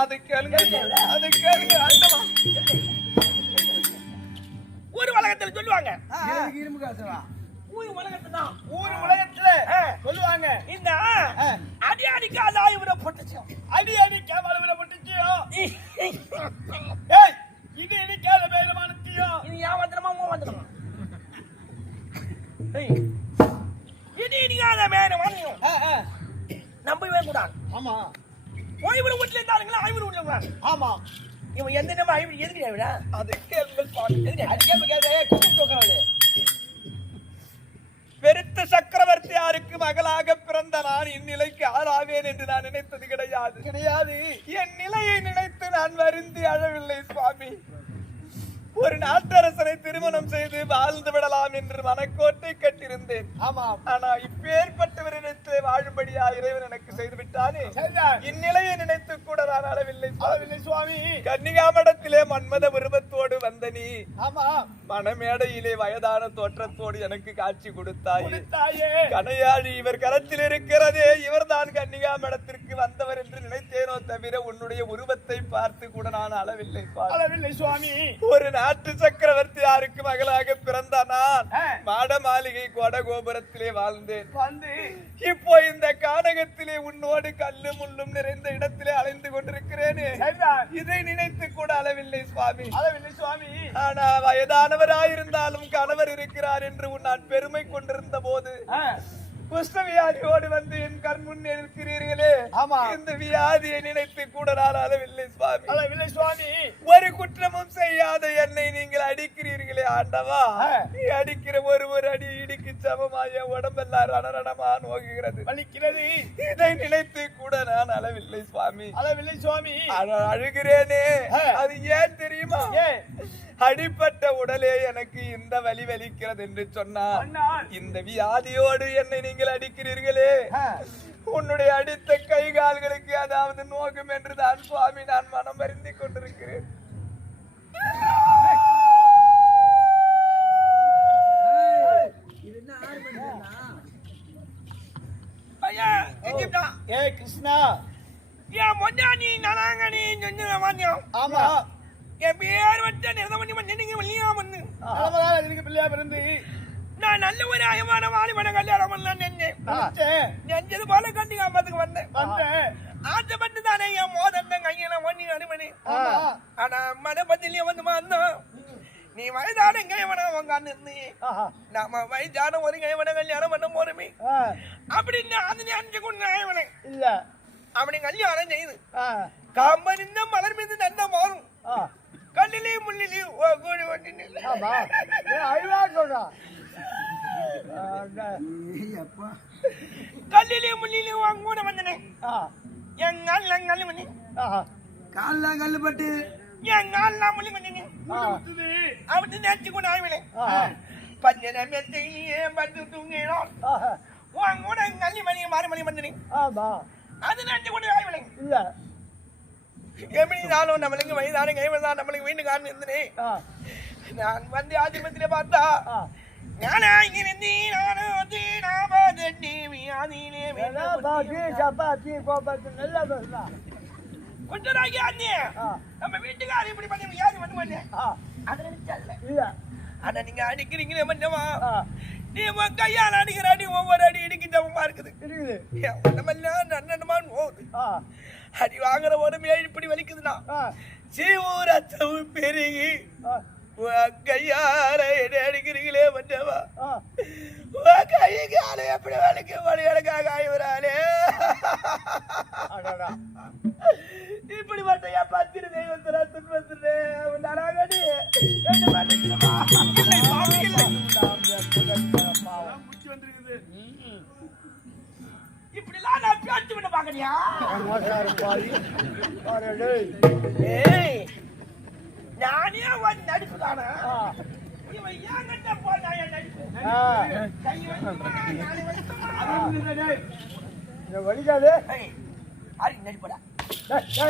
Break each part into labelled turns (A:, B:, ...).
A: அது கேளுங்க. அது கேளுங்க. ஆண்டவா
B: ஊர் உலகத்துல சொல்லுவாங்க.
C: இரும்பு காசுவா
B: ஊர் உலகத்துல தான்.
A: ஊர் உலகத்துல. சொல்லுவாங்க.
B: இந்த அடி அடிக்காத போட்டுச்சு.
A: அடி அடி கேவல விடப்பட்டுச்சியோ ஏய். இது இடிக்காத வேதமானத்தியோ
B: இது ஏன் வந்துடுமா மூ வந்துடுமா இடி இடிக்காத மேல வாங்கியும் நம்பவே கூடாது.
A: ஆமா.
B: ஓய்வு வீட்டுல இருந்தாலுங்களா ஆய்வு வீட்டுல
A: ஆமா.
B: இவன் எந்த நம்ம ஆய்வு எதுக்கு விட
A: அது
B: எதுக்கு
A: அடிக்காம கேளு குடும்பம் தூக்காது பெருத்த சக்கரவர்த்தியாருக்கு மகளாக பிறந்த நான் இந்நிலைக்கு ஆளாவேன் என்று நான் நினைத்தது கிடையாது. கிடையாது. என் நிலையை நினைத்து நான் வருந்தி அழவில்லை சுவாமி. ஒரு நாட்டரசனை திருமணம் செய்து வாழ்ந்து விடலாம் என்று மனக்கோட்டை கட்டிருந்தேன் ஆமாம். ஆனா இப்பேற்பட்டவரிடத்தை வாழும்படியா இறைவன் எனக்கு செய்து விட்டானே? இந்நிலையை நினைத்து கூட நான் அளவில்லை அளவில்லை சுவாமி. கன்னிகாமடத்திலே மன்மத உருவத்தோடு வந்த நீ. ஆமா மணமேடையிலே வயதான தோற்றத்தோடு எனக்கு காட்சி கொடுத்தாய். கனையாழி இவர் கரத்தில் இருக்கிறதே இவர்தான் கன்னிகாமடத்திற்கு வந்தவர் என்று நினைத்தேனோ தவிர உன்னுடைய உருவத்தை பார்த்து கூட நான் அளவில்லை அளவில்லை சுவாமி. ஒரு நாட்டு சக்கரவர்த்தி யாருக்கு மகளாக பிறந்த நான்? மாட மாளிகை கோட கோபுரத்திலே வாழ்ந்தேன் இப்போ இந்த கானகத்திலே உன்னோடு கல்லு முள்ளும் நிறைந்த இடத்திலே அலைந்து கொண்டிருக்கிறேனே. இதை நினைத்து கூட அளவில்லை சுவாமி. அளவில்லை சுவாமி. ஆனா வயதானவராயிருந்தாலும் கணவர் இருக்கிறார் என்று உன் நான் பெருமை கொண்டிருந்த போது குஷ்டவியாதியோடு வந்து என் கண் முன்னே நிற்கிறீர்களே. ஆமா. இந்த வியாதியை நினைத்து கூட நான் அளவில்லை சுவாமி. அளவில்லை சுவாமி. ஒரு குற்றமும் செய்யாத என்னை நீங்கள் அடிக்கிறீர்களே ஆண்டவா. நீ அடிக்கிற ஒரு ஒரு அடி இடிக்கு சமமாய உடம்பெல்லாம் ரணரணமா நோகுகிறது வலிக்கிறது. இதை நினைத்து கூட நான் அளவில்லை சுவாமி. அளவில்லை சுவாமி. அழுகிறேனே. அது ஏன் தெரியுமா? அடிப்பட்ட உடலே எனக்கு இந்த வலி வலிக்கிறது என்று சொன்னார். இந்த வியாதியோடு என்னை நீங்கள் அடிக்கிறீர்களே. உன்னுடைய அடித்த கை கால்களுக்கு அதாவது நோகும் என்று தான் சுவாமி நான் மனம் வருந்தி கொண்டிருக்கிறேன். ஏ கிருஷ்ணா.
B: என் மொஞ்சாணி நலாங்கனி சொஞ்சு வாங்கியோம்
A: ஆமா.
B: என் பேர் வச்ச நிறத பண்ணி வந்து நீங்க வெளியா வந்து
A: எனக்கு பிள்ளையா பிறந்து.
B: நான் நல்ல ஒரு அயமான வாலிபன கல்யாணம் பண்ணலாம் நினைச்சேன். நெஞ்சது போல கண்டி காமத்துக்கு வந்தேன்.
A: வந்தேன்.
B: ஆசைப்பட்டு தானே என் மோதந்த கையில ஒண்ணி அனுமணி ஆனா மனப்பத்திலேயே வந்து வந்தோம் நீ வயதான கைவன உங்க அண்ணன் நீ நாம வயதான ஒரு கைவன கல்யாணம் பண்ண போறோமே. அப்படின்னு அது அஞ்சு கொண்டு கைவனை
A: இல்ல.
B: அப்படி கல்யாணம் செய்து கம்பனிந்த மலர் மீது நந்த மாறும் கல்லிலையும் முள்ளிலையும் ஓ, கூடி ஒட்டி
A: அழிவா சொல்றா.
B: கல்லிலையும் முள்ளிலையும் வாங்க கூட வந்தனே. எங்கால் எங்கால் பண்ணி
C: கால்லாம் கல்லு பட்டு.
B: எங்கால் நான் முள்ளி பண்ணி அப்படி நினைச்சு கூட ஆய்விலே பஞ்சன மெத்தையே பட்டு தூங்கினோம் உன் கூட கல்லி மணி மாறி மணி வந்தனே. அது நினைச்சு கூட ஆய்விலே
A: இல்ல.
B: எப்படி நானும் நம்மளுக்கு வயதான கைவன் தான் நம்மளுக்கு வீட்டு காரணம் இருந்தனே. நான் வந்து ஆதிபத்திலே பார்த்தா நாளைக்கு ஆச்சு நம்ம வீட்டுக்காரர் இப்படி பண்ணி வியாதி பண்ண மாட்டேன். அதை நினைச்சல்ல
A: இல்ல.
B: ஆனா நீங்க அடிக்கிறீங்களே மஞ்சமா நீ உன் கையால அடிக்கிற அடி ஒவ்வொரு அடி இடிக்கு தவமா இருக்குது. உடம்பெல்லாம் நன்னமான்னு போகுது அடி வாங்குற உடம்பே இப்படி வலிக்குதுண்ணா. சீவூரத்தவும் பெருகி உன் கையால எடை அடிக்கிறீங்களே மஞ்சமா உன் கை கால எப்படி வலிக்க வழி எனக்காக ஆயுறாளே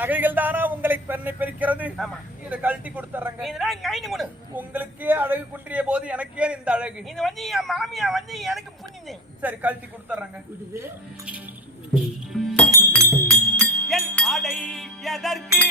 A: நகைகள் தானா உங்களை பெண்ணை பெருக்கிறது? இத கழட்டி கொடுத்துறங்க. உங்களுக்கே அழகு குன்றிய போது எனக்கே இந்த அழகு.
B: இது வந்து என் மாமியா வந்து எனக்கு புரியுது
A: சரி கழட்டி கொடுத்துறங்க. என் ஆடை எதற்கு?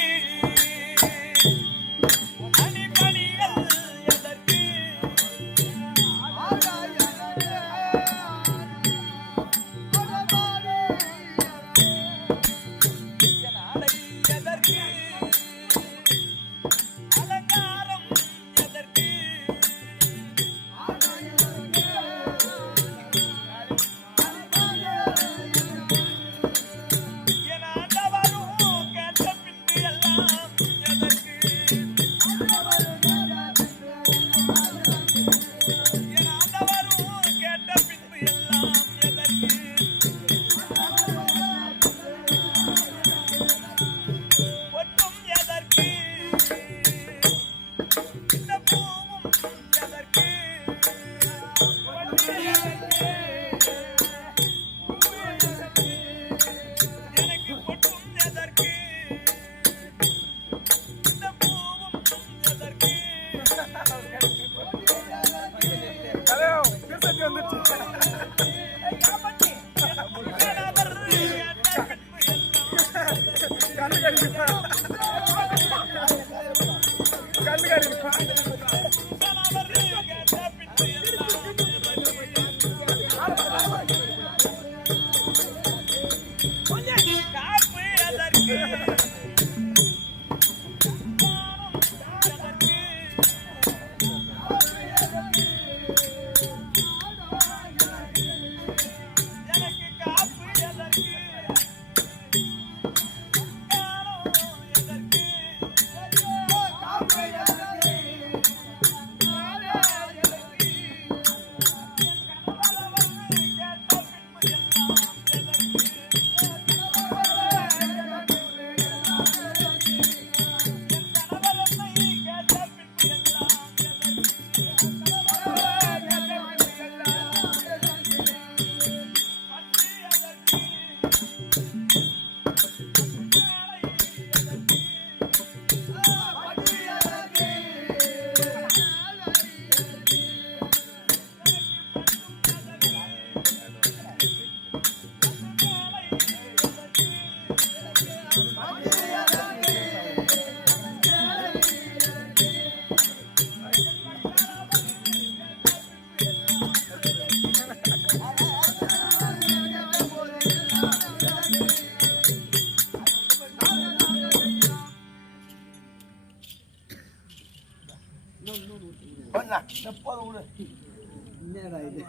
C: என்னடா இது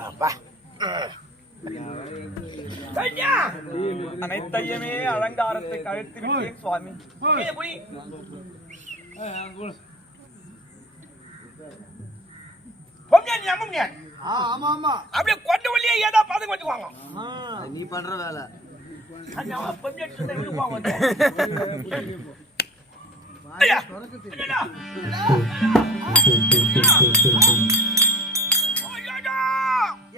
B: அப்பா
A: அனைத்தையுமே அலங்காரத்தை கழித்து சுவாமி.
B: அப்படியே கொண்டு உள்ளே ஏதா பாத்து
C: நீ பண்ற வேலை.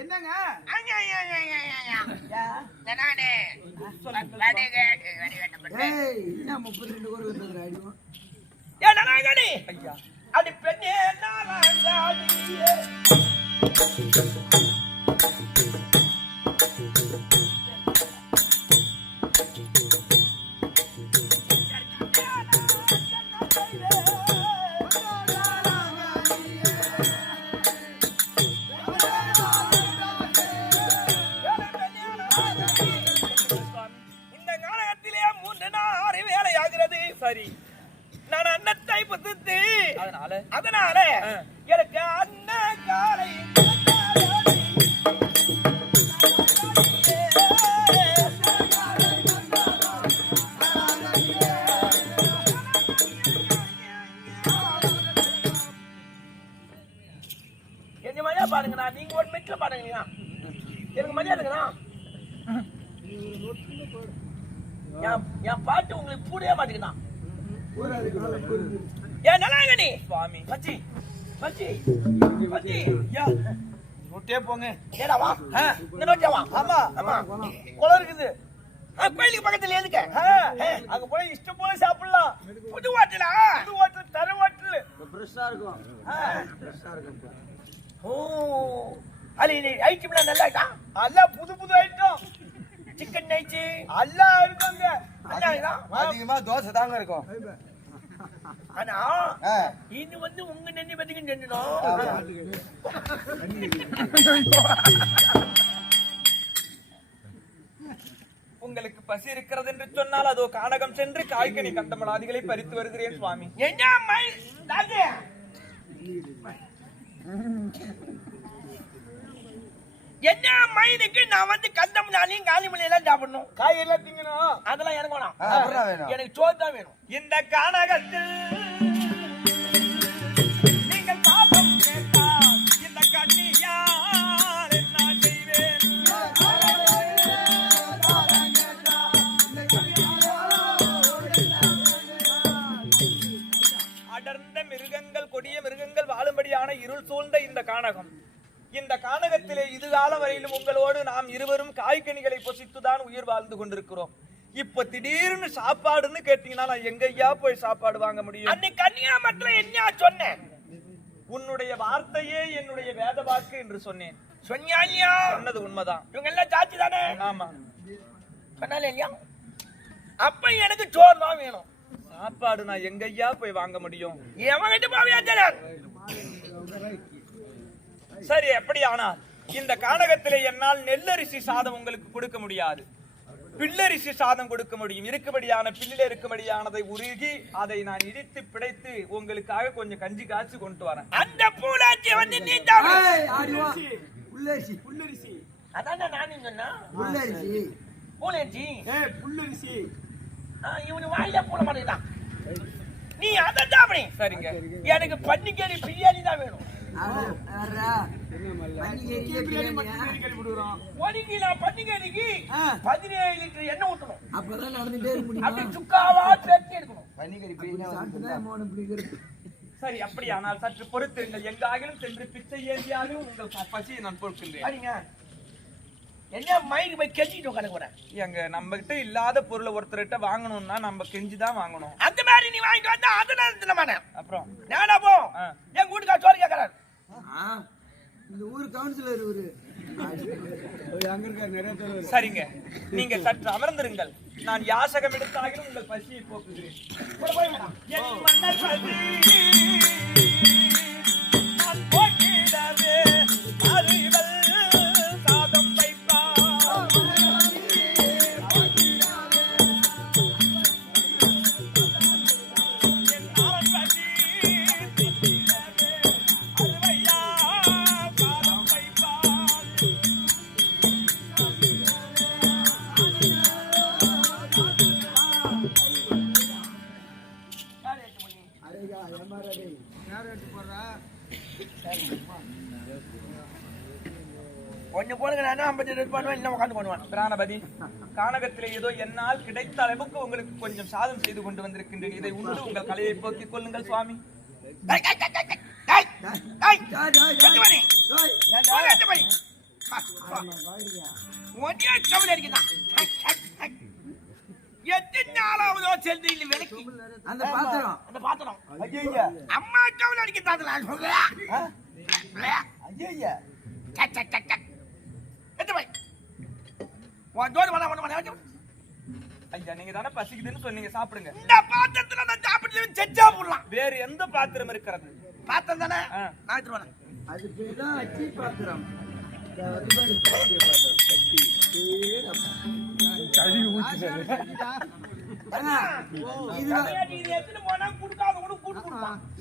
C: என்னங்க? என்ன முப்பத்தி ரெண்டு
B: கோடி வந்துருக்குற அடிவோம் ஏன்னா
A: சரி.
B: நான் அன்னத்தை புத்துத்து
A: அதனால?
B: அதனால. எனக்கு அன்ன காலை ஏன் நல்லாங்க நீ.
A: சுவாமி.
B: மச்சி மச்சி மச்சி
A: யா. நோட்டே போங்க.
B: ஏடா வா. ஆ, இந்த நோட்டியா வா.
A: ஆமா
B: ஆமா.
A: குளம் இருக்குது.
B: ஆ, கோயிலுக்கு பக்கத்துல எதுக்க?
A: அங்க போய் இஷ்டம் போல சாப்பிடலாம்.
B: புது வாட்டலா
A: புது ஹோட்டல் தர
C: ஃப்ரெஷ்ஷா இருக்கும். ஃப்ரெஷ்ஷா இருக்கும்
B: ஓ. அது நீ ஐட்டம்லாம் நல்லா இருக்கா?
A: அல்ல புது புது ஐட்டம்
B: சிக்கன் நைச்சு
A: எல்லாம் இருக்காங்க.
C: அதிகமா தோசை தாங்க இருக்கும்.
B: ஆனா. இது வந்து உங்க நெஞ்சு பத்திக்கு நின்னுடும்
A: உங்களுக்கு பசி இருக்கிறது என்று சொன்னால் அதோ கானகம் சென்று காய்கனி கந்தமலாதிகளை பறித்து வருகிறேன் சுவாமி.
B: என்ன என்ன மைனுக்கு நான் வந்து கந்தமலாலையும் காலிமலையும் எல்லாம் சாப்பிடணும்?
A: காய் எல்லாம் திங்கணும்.
B: அதெல்லாம் எனக்கு வேணும். எனக்கு சோறு தான் வேணும்.
A: இந்த கானகத்தில் வாழ்ந்து கொண்டிருக்கிறோம். இப்ப திடீர்னு சாப்பாடுன்னு கேட்டீங்கன்னா நான் எங்கய்யா போய் சாப்பாடு வாங்க முடியும்?
B: அன்னைக்கு கன்னியா மட்டும் என்ன சொன்னேன்?
A: உன்னுடைய வார்த்தையே என்னுடைய வேத வாக்கு என்று சொன்னேன்.
B: சொன்னியா
A: சொன்னது உண்மைதான்.
B: இவங்க எல்லாம் சாட்சி தானே?
A: ஆமா.
B: சொன்னாலே இல்லையா? அப்ப எனக்கு சோறு தான் வேணும்.
A: சாப்பாடு நான் எங்கய்யா போய் வாங்க முடியும்?
B: எவங்கிட்ட போவியா தெரியாது
A: சரி எப்படி ஆனால் இந்த கானகத்திலே என்னால் நெல்லரிசி சாதம் உங்களுக்கு கொடுக்க முடியாது. பில்லரிசி சாதம் கொடுக்க முடியும். இருக்கும்படியான பில்லில் இருக்கும்படியானதை உருகி அதை நான் இடித்து பிடைத்து உங்களுக்காக கொஞ்சம் கஞ்சி காய்ச்சி கொண்டு வரேன்.
B: அந்த பூலாச்சி வந்து நீ தான்.
C: புல்லரிசி.
A: புல்லரிசி.
B: அதான் நானும் சொன்னா
C: புல்லரிசி.
B: பூலாச்சி.
A: ஏ புல்லரிசி.
B: இவனு வாயில பூல மாட்டேங்கிறான் நீ அதை தான்
A: சரிங்க.
B: எனக்கு பன்னிக்கறி பிரியாணி தான் வேணும். பதினேழு லிட்டர் எண்ணெய் ஊற்றணும்
C: அப்பதான் நடந்துட்டே இருக்க முடியுமா?
B: அப்படி சுக்காவா சேர்த்து எடுக்கணும்.
C: பன்னிக்கறி
A: சரி அப்படியானால் சற்று பொறுத்திருங்கள். எங்காகிலும் சென்று பிச்சை ஏந்தியாலும் உங்கள் பசியை நான் பொறுக்கின்றேன்.
B: என்ன மைக்கு போய் கெஞ்சிட்டு உட்காந்து போறேன்
A: எங்க நம்ம கிட்ட இல்லாத பொருளை ஒருத்தர்கிட்ட வாங்கணும்னா நம்ம கெஞ்சி தான் வாங்கணும்.
B: அந்த மாதிரி நீ வாங்கிட்டு வந்தா அதை நான் மாட்டேன்
A: அப்புறம்?
B: நானா போ. என் வீட்டுக்கார சோறு கேட்கறாரு
C: ஆ, இந்த ஊர் கவுன்சிலர் இவரு. அங்க இருக்காரு நிறைய பேர்
A: சரிங்க. நீங்க சற்று அமர்ந்திருங்கள். நான் யாசகம் எடுத்தாகிலும் உங்கள் பசியை போக்குகிறேன்.
B: ஃபீல் பண்ணுவேன் உட்காந்து பண்ணுவான்
A: பிராணபதி கானகத்திலே ஏதோ என்னால் கிடைத்த அளவுக்கு உங்களுக்கு கொஞ்சம் சாதம் செய்து கொண்டு வந்திருக்கின்றேன் இதை உண்டு உங்கள் கலையை போக்கிக் கொள்ளுங்கள் சுவாமி
B: எத்தனாலாவதோ சென்று
C: அந்த பாத்திரம்
B: அந்த பாத்திரம் அம்மா டவுல் அடிக்கிறாங்களா சொல்ல
C: ஐயா
A: நீங்க தானே பசிக்குதுன்னு சொன்னீங்க சாப்பிடுங்க.
B: இந்த பாத்திரத்துல நான் போடலாம்.
A: வேற எந்த பாத்திரம் இருக்கிறது?
B: பாத்திரம் தானே? நான் எடுத்துருவேன்
C: அது பேர் தான் அச்சி பாத்திரம்.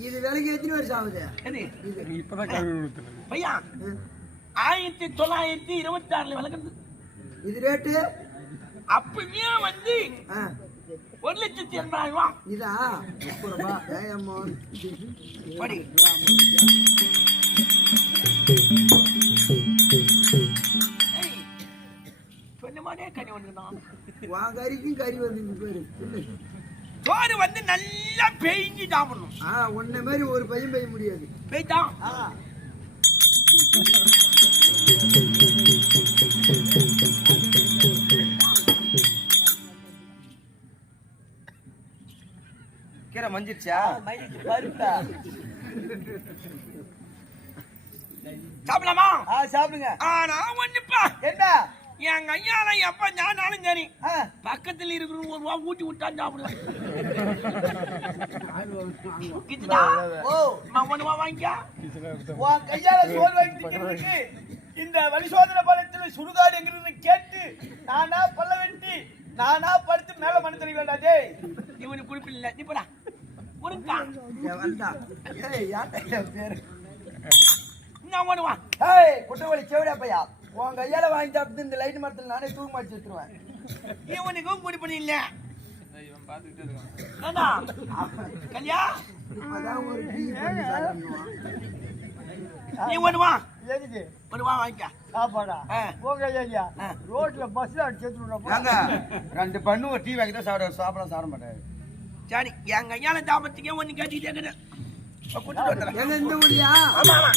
C: இது விலைக்கு எத்தனை வருஷம் ஆகுது இப்பதான்
B: கழுவி ஆயிரத்தி தொள்ளாயிரத்தி இருபத்தி ஆறுல விளக்குறது
C: இது ரேட்டு
B: அப்பவே வந்து ஒரு லட்சத்தி எண்பதாயிரம் ரூபாய்
C: இதா ரூபா. ஏயம்மா
B: படி.
C: கறிக்கும் கறி வந்து பேரு.
B: சோறு வந்து நல்லா பெய்ஞ்சு சாப்பிடணும்.
C: ஆ உன்ன மாதிரி ஒரு பையன் பெய்ய முடியாது.
B: பெய்தான்
C: ஆ.
A: மஞ்சிருச்சா?
B: பருப்பா சாப்பிடலாமா?
A: ஆ சாப்பிடுங்க.
B: ஆனா ஒண்ணுப்பா.
A: என்ன?
B: என் கையால எப்ப ஞானாலும் சரி. பக்கத்துல இருக்கிற ஒரு ரூபா ஊட்டி விட்டா சாப்பிடுவேன். வாங்கிக்க.
A: உன் கையால சோறு வாங்கி இந்த வலிசோதனை பலத்தில் சுடுகாடு எங்கிறது கேட்டு நானா பல்ல வெட்டி நானா படுத்து மேல தெரியலடா டேய்
B: இவனுக்கு குடிப்பில்ல. நீ போடா.
A: குட்டவழி செவிடா பையா. உன் கையால வாங்கி சாப்பிட்டு இந்த லைட் மரத்துல நானே தூக்கு மாட்டி வச்சிருவேன்.
B: இவனுக்கும் குடிப்பணி இல்ல. ஏண்டா? கல்யா?
C: இப்பதான் ஒரு டீ பண்ணி சாப்பிடணும்
B: நீ ஒண்ணு வா.
A: எதுக்கு?
B: ஒண்ணு வா வாங்கிக்க.
A: சாப்பாடா?
B: ஆ.
A: உங்க ஐயா.
B: ஆ.
A: ரோட்ல பஸ்ல அடிச்சு
D: ஏங்க ரெண்டு பண்ணு ஒரு டீ வாங்கி தான் சாப்பிட சாப்பிட சாப்பிட மாட்டாரு
B: சரி என் கையால சாப்பிட்டுக்கே ஒண்ணு கேட்டுக்கிட்டே இருக்கிறேன். கூட்டிட்டு வந்துடுறேன்.
C: இந்த ஊர்லயா
B: ஆமா ஆமா.